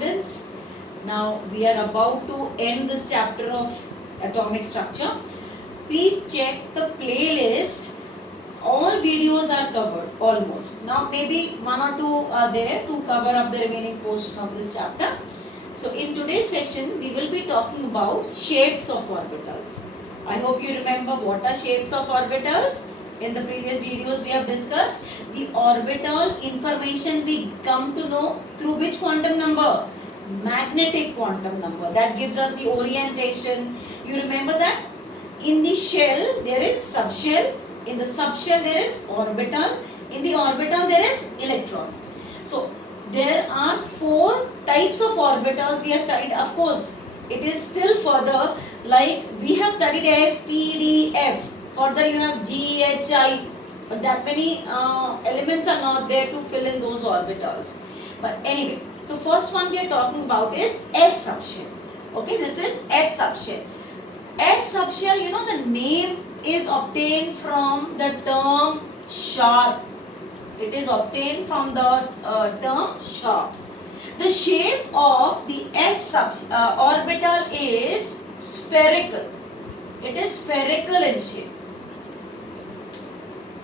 students. Now we are about to end this chapter of atomic structure. Please check the playlist. All videos are covered almost. Now maybe one or two are there to cover up the remaining portion of this chapter. So in today's session we will be talking about shapes of orbitals. I hope you remember what are shapes of orbitals. In the previous videos we have discussed the orbital information we come to know through which quantum number? Magnetic quantum number. That gives us the orientation. You remember that? In the shell there is subshell. In the subshell there is orbital. In the orbital there is electron. So there are 4 types of orbitals we have studied. Of course, it is still further, like we have studied S, P, D, F. Further you have G, H, I. But that many elements are not there to fill in those orbitals. But anyway, so first one we are talking about is S subshell. Okay, this is S subshell. S subshell, you know, the name is obtained from the term sharp. It is obtained from the term sharp. The shape of the S orbital is spherical. It is spherical in shape.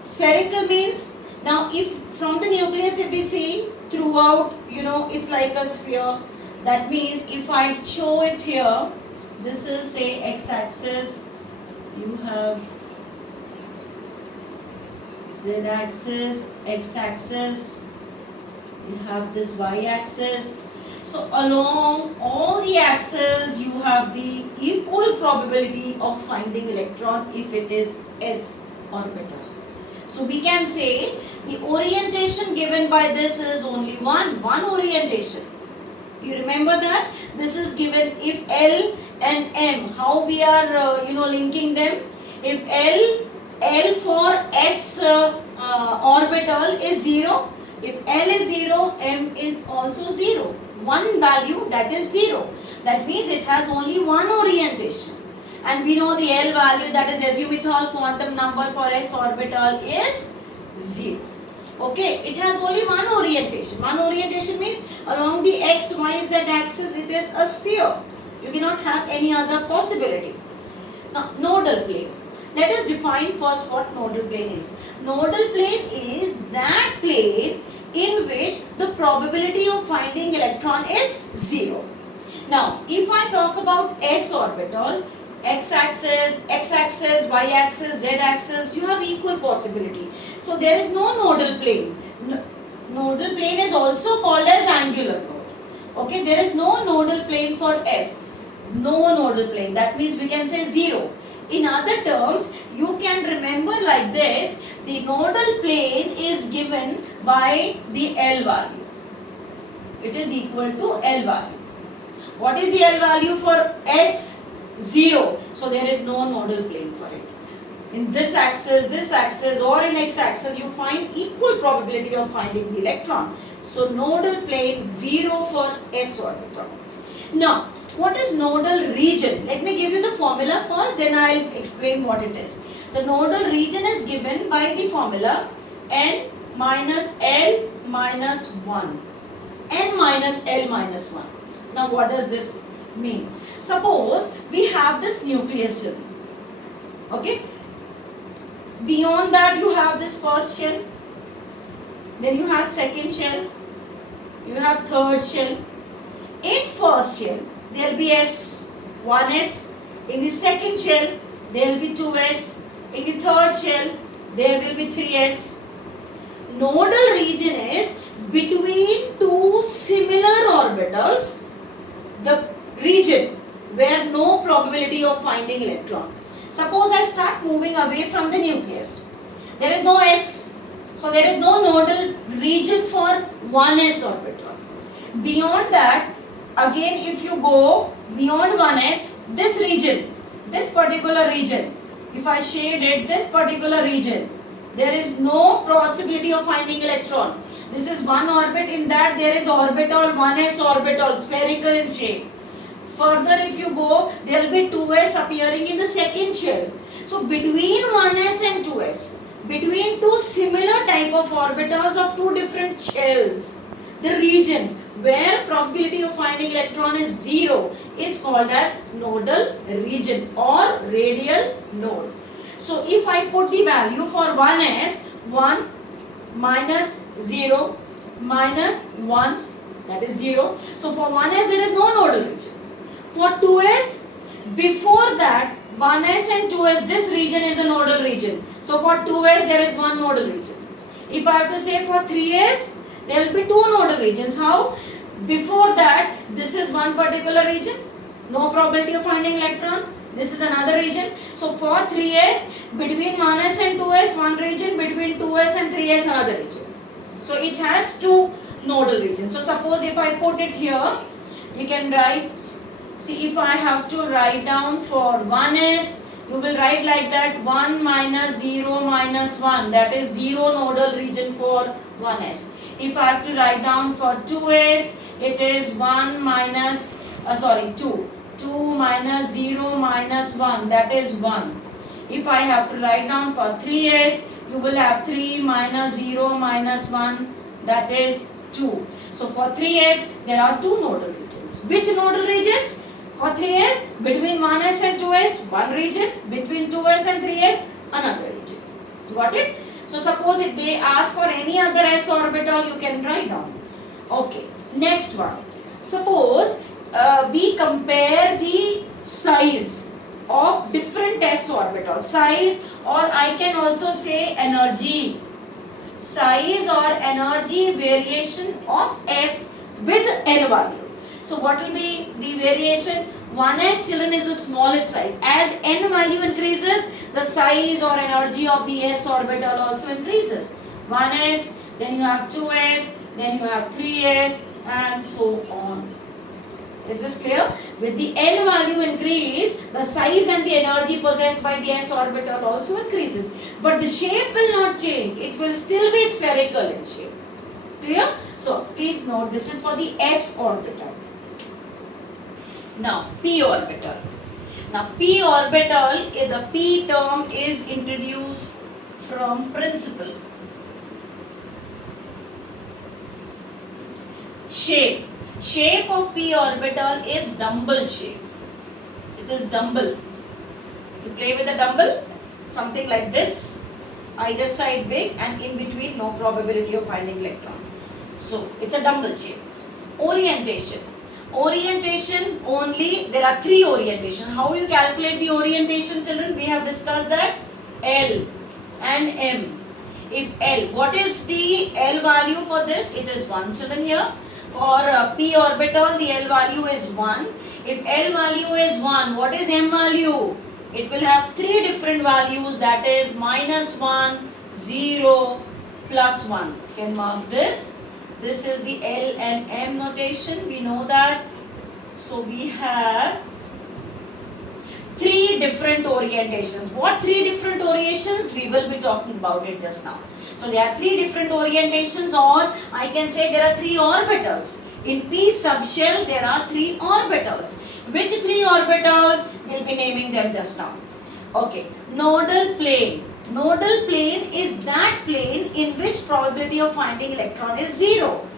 Spherical means, now if from the nucleus if we see throughout, you know, it's like a sphere. That means if I show it here, this is say x-axis, you have z-axis, x-axis, you have this y-axis. So along all the axes you have the equal probability of finding electron if it is S orbital. So we can say the orientation given by this is only one orientation. You remember that? This is given if L and M, how we are linking them. If L for S orbital is 0, if L is 0, M is also 0. One value, that is 0. That means it has only one orientation. And we know the L value, that is azimuthal quantum number for S orbital is 0. Okay, it has only one orientation. One orientation means along the x, y, z axis it is a sphere. You cannot have any other possibility. Now, nodal plane. Let us define first what nodal plane is. Nodal plane is that plane in which the probability of finding electron is 0. Now, if I talk about S orbital, x-axis, y-axis, z-axis, you have equal possibility. So there is no nodal plane. Nodal plane is also called as angular node. Okay, there is no nodal plane for S. No nodal plane. That means we can say 0. In other terms, you can remember like this, the nodal plane is given by the L value. It is equal to L value. What is the L value for S? 0. So there is no nodal plane for it. In this axis or in x-axis you find equal probability of finding the electron. So nodal plane 0 for S orbital. Now what is nodal region? Let me give you the formula first, then I will explain what it is. The nodal region is given by the formula n minus L minus 1. N minus L minus 1. Now what does this mean? Suppose we have this nucleus shell. Okay. Beyond that you have this first shell. Then you have second shell. You have third shell. In first shell there will be S, 1S. In the second shell there will be 2S. In the third shell there will be 3S. Nodal region is between two similar orbitals, the region where no probability of finding electron. Suppose I start moving away from the nucleus. There is no S. So there is no nodal region for 1S orbital. Beyond that, again if you go beyond 1S, this region, this particular region, if I shade it, this particular region, there is no possibility of finding electron. This is one orbit, in that there is orbital, 1S orbital, spherical in shape. Further if you go, there will be 2S appearing in the second shell. So between 1S and 2S, between two similar type of orbitals of two different shells, the region where probability of finding electron is 0 is called as nodal region or radial node. So if I put the value for 1s, 1 minus 0 minus 1, that is 0. So for 1s there is no nodal region. For 2s, before that 1s and 2s, this region is a nodal region. So for 2s there is one nodal region. If I have to say for 3s, there will be two nodal regions. How? Before that, this is one particular region, no probability of finding electron. This is another region. So for 3s, between 1s and 2s, one region, between 2s and 3s, another region. So it has two nodal regions. So suppose if I put it here, you can write, see if I have to write down for 1s, you will write like that 1 minus 0 minus 1, that is 0 nodal region for 1s. If I have to write down for 2s, it is 1 minus, 2. 2 minus 0 minus 1, that is 1. If I have to write down for 3s, you will have 3 minus 0 minus 1, that is 2. So for 3s, there are two nodal regions. Which nodal regions? For 3s, between 1s and 2s, one region. Between 2s and 3s, another region. Got it? So suppose if they ask for any other s orbital, you can write down. Okay. Next one. Suppose we compare the size of different s orbitals. Size, or I can also say energy. Size or energy variation of s with n value. So what will be the variation? 1s children is the smallest size. As n value increases, the size or energy of the s orbital also increases. 1s, then you have 2s, then you have 3s, and so on. Is this clear? With the n value increase, the size and the energy possessed by the s orbital also increases. But the shape will not change. It will still be spherical in shape. Clear? So please note, this is for the s orbital. Now p orbital. Now p orbital, the p term is introduced from principle. Shape. Shape of p orbital is dumbbell shape. It is dumbbell. You play with a dumbbell, something like this, either side big and in between no probability of finding electron. So it's a dumbbell shape. Orientation. Orientation only, there are three orientations. How you calculate the orientation, children? We have discussed that. L and M. If L, what is the L value for this? It is 1, children, here. For p orbital, the L value is 1. If L value is 1, what is M value? It will have three different values, that is minus 1, 0, plus 1. You can mark this. This is the L and M notation. We know that. So we have three different orientations. What three different orientations? We will be talking about it just now. So there are three different orientations, or I can say there are three orbitals. In p subshell, there are three orbitals. Which three orbitals? We'll be naming them just now. Okay. Nodal plane. Nodal plane is that plane in which probability of finding electron is 0.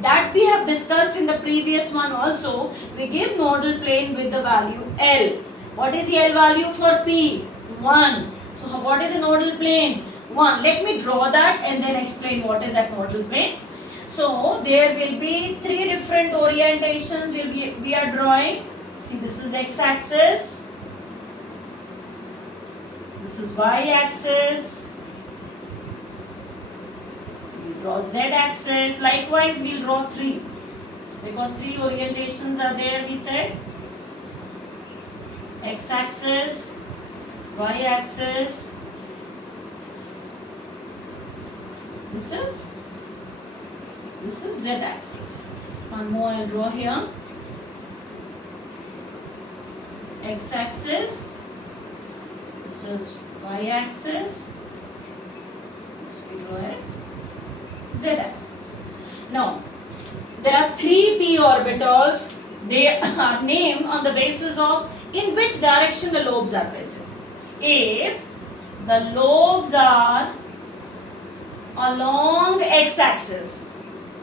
That we have discussed in the previous one also. We give nodal plane with the value L. What is the L value for P? 1. So what is a nodal plane? 1. Let me draw that and then explain what is that nodal plane. So there will be three different orientations we are drawing. See, this is x-axis. This is y-axis. We draw z-axis. Likewise, we will draw 3. Because 3 orientations are there, we said. X-axis, y-axis. This is z-axis. One more I will draw here. X-axis. This is y-axis. This we draw as z-axis. Now, there are 3 p orbitals. They are named on the basis of in which direction the lobes are present. If the lobes are along x-axis,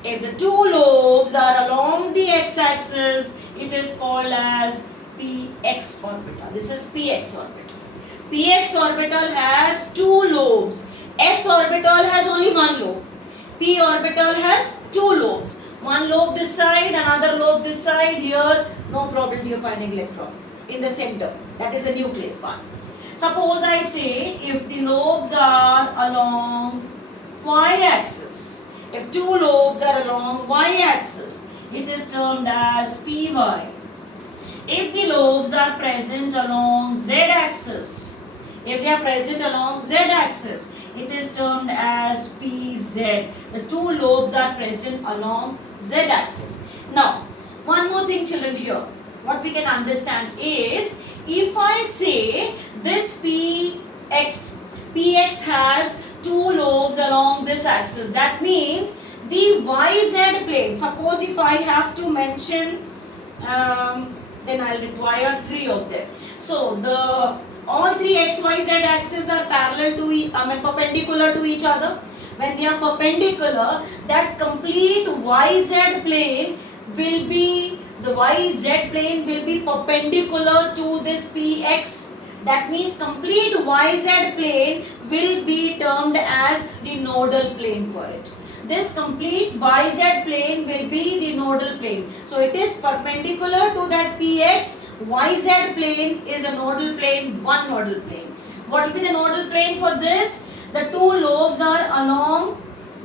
If the two lobes are along the x-axis, it is called as px orbital. This is px orbital. Px orbital has two lobes. S orbital has only one lobe. P orbital has two lobes. One lobe this side, another lobe this side. Here, no probability of finding electron in the center. That is the nucleus part. Suppose I say if the lobes are along y-axis, if two lobes are along y-axis, it is termed as py. If the lobes are present along z-axis, if they are present along z-axis, it is termed as pz. The two lobes are present along z-axis. Now, one more thing children here. What we can understand is, if I say this px has two lobes along this axis, that means the yz plane, suppose if I have to mention, then I will require three of them. So, all three x, y, z axes are parallel to perpendicular to each other. When they are perpendicular, that complete yz plane will be, the yz plane will be perpendicular to this px. That means complete yz plane will be termed as the nodal plane for it. This complete yz plane will be the nodal plane. So it is perpendicular to that px. Yz plane is a nodal plane, one nodal plane. What will be the nodal plane for this? The two lobes are along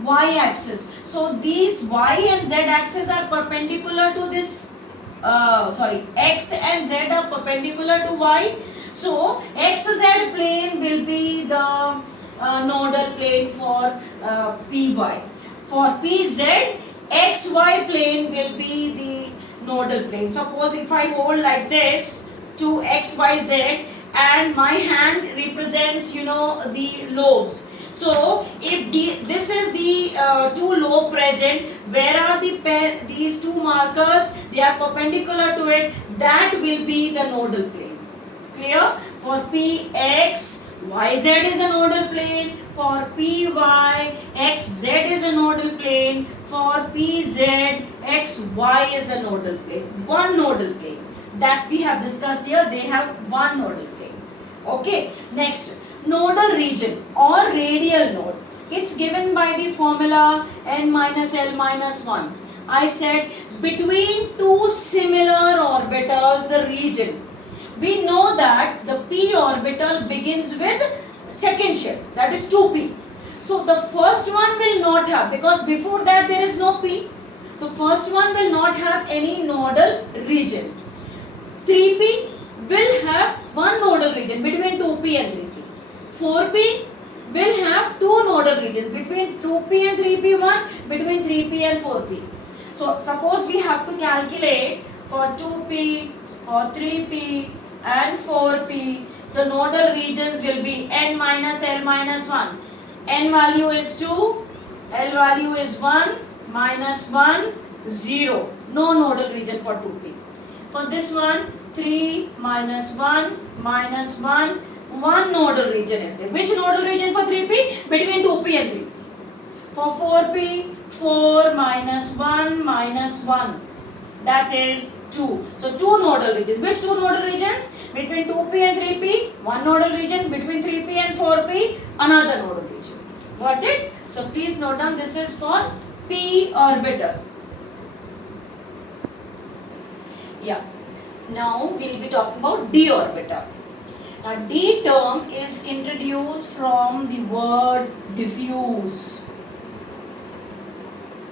y-axis. So these y and z axis are perpendicular to this, x and z are perpendicular to y. So xz plane will be the nodal plane for py. For pz, xy plane will be the nodal plane. Suppose if I hold like this to x, y, z, and my hand represents, the lobes. So if this is the two lobe present, where are these two markers? They are perpendicular to it. That will be the nodal plane. Clear? For px, yz is a nodal plane. For py, xz is a nodal plane. For pz, xy is a nodal plane. One nodal plane that we have discussed here. They have one nodal plane. Okay. Next, nodal region or radial node. It's given by the formula n minus L minus 1. I said between two similar orbitals, the region. We know that the p orbital begins with second shell, that is 2p. So the first one will not have, because before that there is no p. The first one will not have any nodal region. 3p will have one nodal region between 2p and 3p. 4p will have two nodal regions between 2p and 3p, one between 3p and 4p. So suppose we have to calculate for 2p, for 3p and 4p, the nodal regions will be n minus L minus 1. N value is 2, L value is 1, minus 1, 0. No nodal region for 2p. For this one, 3 minus 1 minus 1, one nodal region is there. Which nodal region for 3p? Between 2p and 3p. For 4p, 4 minus 1 minus 1. That is 2. So, two nodal regions. Which two nodal regions? Between 2p and 3p, one nodal region. Between 3p and 4p, another nodal region. Got it? So, please note down, this is for p orbital. Yeah. Now, we will be talking about d orbital. Now, d term is introduced from the word diffuse.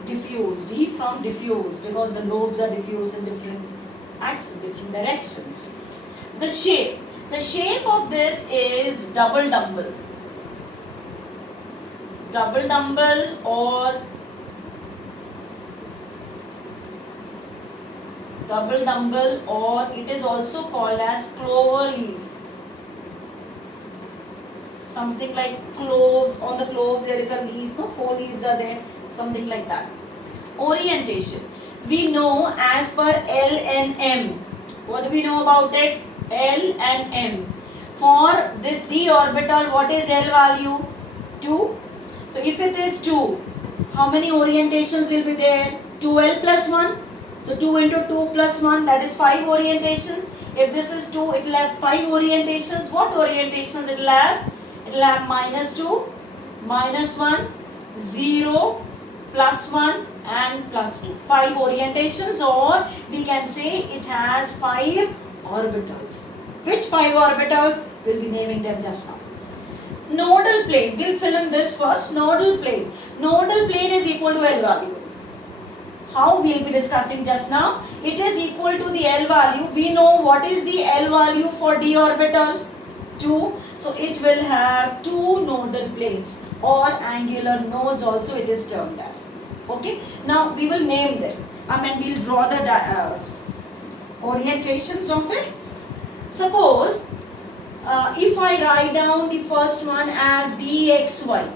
Diffuse, d from diffuse, because the lobes are diffuse in different axes, different directions. The shape of this is double dumbbell. Double dumbbell, or it is also called as clover leaf. Something like cloves. On the cloves there is a leaf, no? 4 leaves are there. Something like that. Orientation. We know as per L and M. What do we know about it? L and M. For this d orbital, what is L value? 2. So if it is 2, how many orientations will be there? 2l plus 1. So 2 into 2 plus 1, that is 5 orientations. If this is 2, it will have 5 orientations. What orientations it will have? It will have minus 2, minus 1, 0, plus 1 and plus 2. 5 orientations, or we can say it has 5 orbitals. Which 5 orbitals? We'll be naming them just now. Nodal plane, we'll fill in this first. Nodal plane. Nodal plane is equal to L value. How we'll be discussing just now? It is equal to the L value. We know what is the L value for d orbital? 2. So it will have 2 nodal planes, or angular nodes also it is termed as. Okay. Now we will name them. We'll draw the orientations of it. Suppose if I write down the first one as dxy,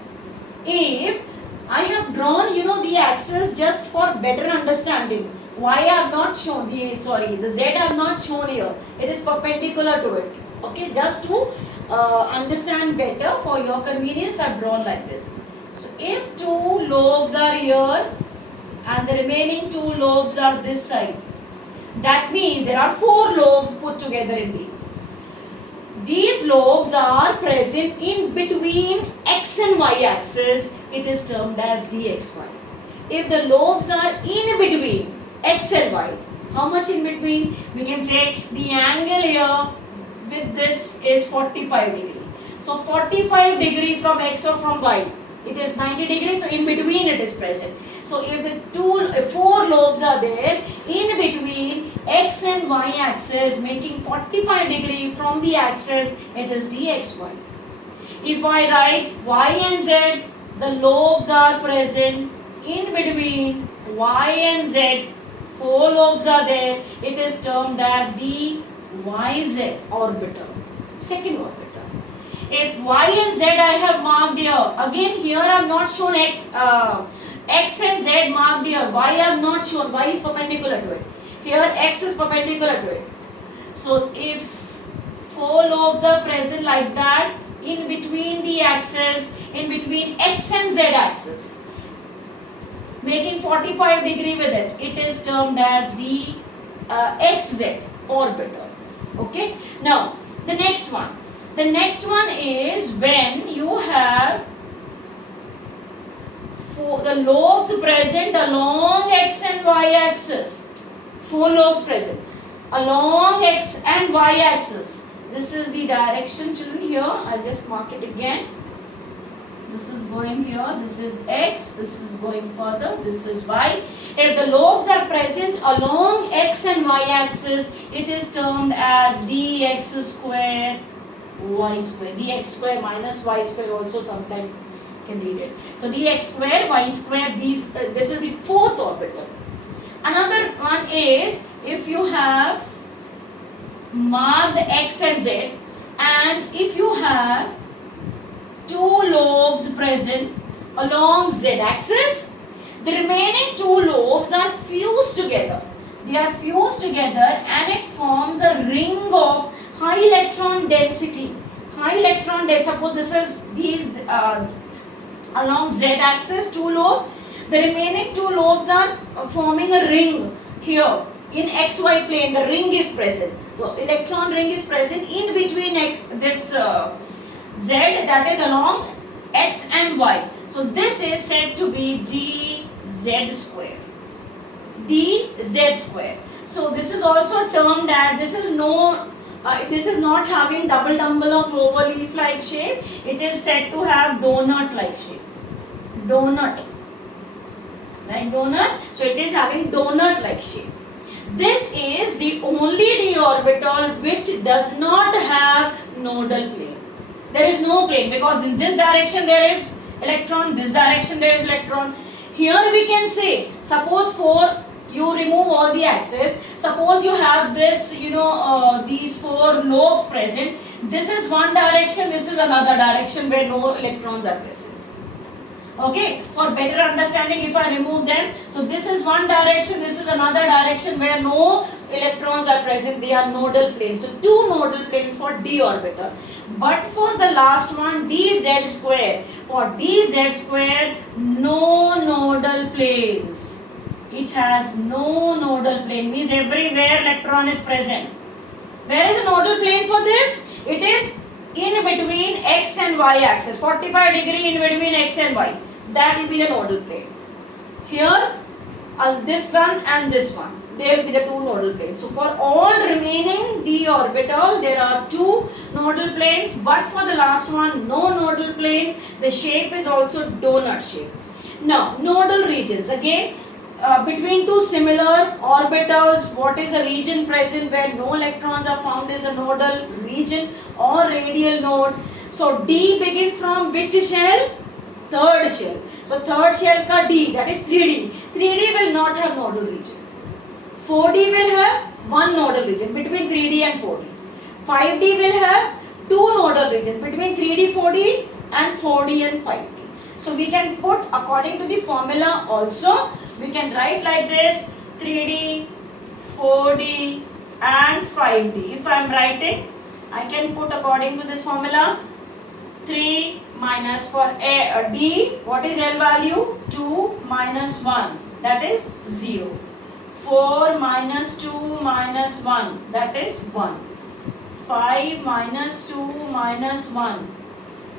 if I have drawn the axis just for better understanding, y I have not shown, the z I have not shown here, it is perpendicular to it. Okay, just to understand better for your convenience I have drawn like this. So if 2 lobes are here and the remaining 2 lobes are this side, that means there are 4 lobes put together in D. These lobes are present in between x and y axis. It is termed as dxy. If the lobes are in between x and y, how much in between? We can say the angle here with this is 45 degree. So 45 degree from x or from y, it is 90 degrees. So in between it is present. So if the 4 lobes are there in between x and y axis, making 45 degree from the axis, it is dxy. If I write y and z, the lobes are present in between y and z, 4 lobes are there, it is termed as dyz orbital, second orbital. If y and z I have marked here, again here I have not shown x and z marked here, y I have not shown, y is perpendicular to it. Here x is perpendicular to it. So if 4 lobes are present like that, in between the axis, in between x and z axis, making 45 degree with it, it is termed as the xz orbital. Okay. Now the next one. The next one is when you have the lobes present along x and y axis. 4 lobes present along x and y axis. This is the direction, children. Here I'll just mark it again. This is going here, this is x, this is going further, this is y. If the lobes are present along x and y axis, it is termed as dx square y square. Dx square minus y square also sometimes can read it. So dx square y square, this is the 4th orbital. Another one is if you have marked x and z, and if you have 2 lobes present along z axis, the remaining 2 lobes are fused together. They are fused together and it forms a ring of high electron density. High electron density. Suppose this is these along z axis 2 lobes. The remaining 2 lobes are forming a ring here in xy plane. The ring is present. The electron ring is present in between this z, that is along x and y. So this is said to be dz square. dz square. So this is also termed as, this is not having double tumble or clover leaf like shape. It is said to have donut like shape. Donut. Like donut. So it is having donut like shape. This is the only d orbital which does not have nodal plane. There is no plane, because in this direction there is electron, this direction there is electron. Here we can say, suppose you remove all the axes, suppose you have this, these 4 lobes present. This is one direction, this is another direction where no electrons are present. Okay, for better understanding, if I remove them, so this is one direction, this is another direction where no electrons are present, they are nodal planes. So 2 nodal planes for d orbital. But for the last one, dz square, for dz square, no nodal planes. It has no nodal plane, means everywhere electron is present. Where is the nodal plane for this? It is in between x and y axis, 45 degree in between x and y. That will be the nodal plane. Here, this one and this one, they will be the 2 nodal planes. So for all remaining d orbital, there are 2 nodal planes, but for the last one, no nodal plane. The shape is also donut shape. Now, nodal regions. Again, between 2 similar orbitals, what is a region present where no electrons are found is a nodal region or radial node. So D begins from which shell? Third shell. So third shell ka D, that is 3D. 3D will not have nodal region. 4D will have one nodal region between 3D and 4D. 5D will have 2 nodal regions between 3D, 4D and 4D and 5D. So we can put according to the formula also. We can write like this: 3D, 4D and 5D. If I am writing, I can put according to this formula. 3 minus for D, what is L value? 2 minus 1, that is 0. 4 minus 2 minus 1, that is 1. 5 minus 2 minus 1,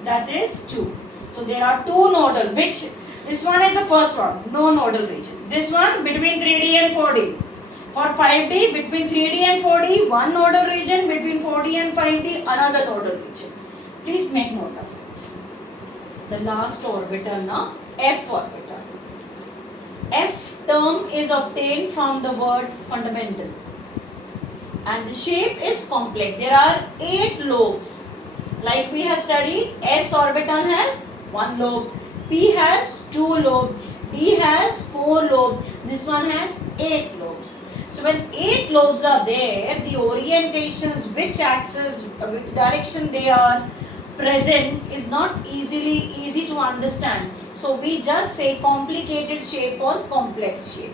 that is 2. So there are 2 nodal, which this one is the first one, no nodal region. This one between 3D and 4D. For 5D, between 3D and 4D, one nodal region, between 4D and 5D, another nodal region. Please make note of it. The last orbital now, F orbital. F term is obtained from the word fundamental. And the shape is complex. There are 8 lobes. Like we have studied, S orbital has 1 lobe. P has 2 lobes, D has 4 lobes, this one has 8 lobes. So when 8 lobes are there, the orientations, which axis, which direction they are present is not easy to understand. So we just say complicated shape or complex shape.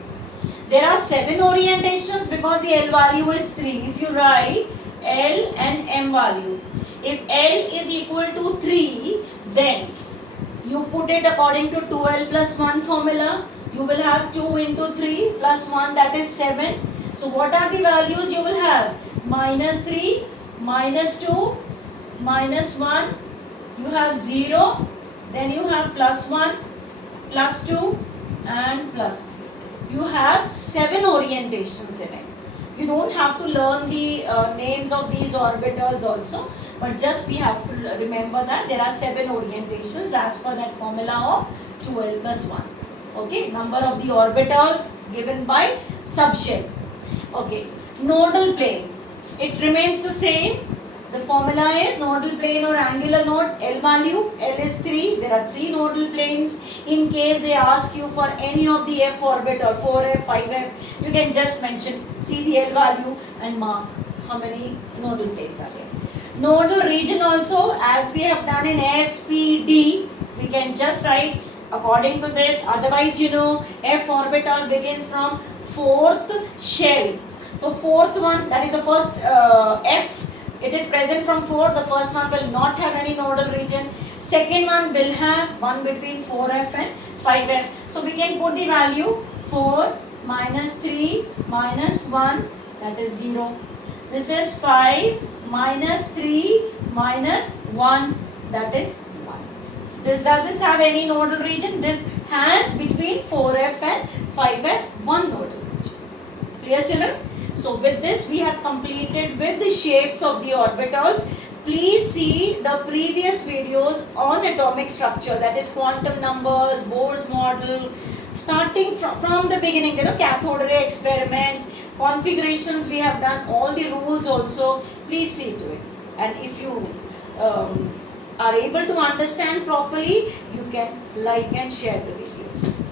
There are 7 orientations because the L value is 3. If you write L and M value, if L is equal to 3, then you put it according to 2L plus 1 formula. You will have 2 into 3 plus 1, that is 7. So what are the values you will have? Minus 3, minus 2, minus 1. You have 0. Then you have plus 1, plus 2 and plus 3. You have 7 orientations in it. You don't have to learn the names of these orbitals also. But just we have to remember that there are 7 orientations as per that formula of 2L plus 1. Okay, number of the orbitals given by subshell. Okay, nodal plane. It remains the same. The formula is nodal plane or angular node, L value, L is 3. There are 3 nodal planes. In case they ask you for any of the F orbital, 4F, 5F, you can just mention, see the L value and mark how many nodal planes are there. Nodal region also, as we have done in SPD, we can just write according to this. Otherwise, you know, F orbital begins from 4th shell. So 4th one, that is the first F, it is present from 4. The first one will not have any nodal region. Second one will have one between 4F and 5F. So we can put the value 4 minus 3 minus 1, that is 0. This is 5 minus 3 minus 1, that is 1. This doesn't have any nodal region. This has between 4F and 5F one nodal region. Clear, children? So with this we have completed with the shapes of the orbitals. Please see the previous videos on atomic structure, that is quantum numbers, Bohr's model, starting from the beginning, cathode ray experiment, configurations we have done, all the rules also. Please see to it. And if you are able to understand properly, you can like and share the videos.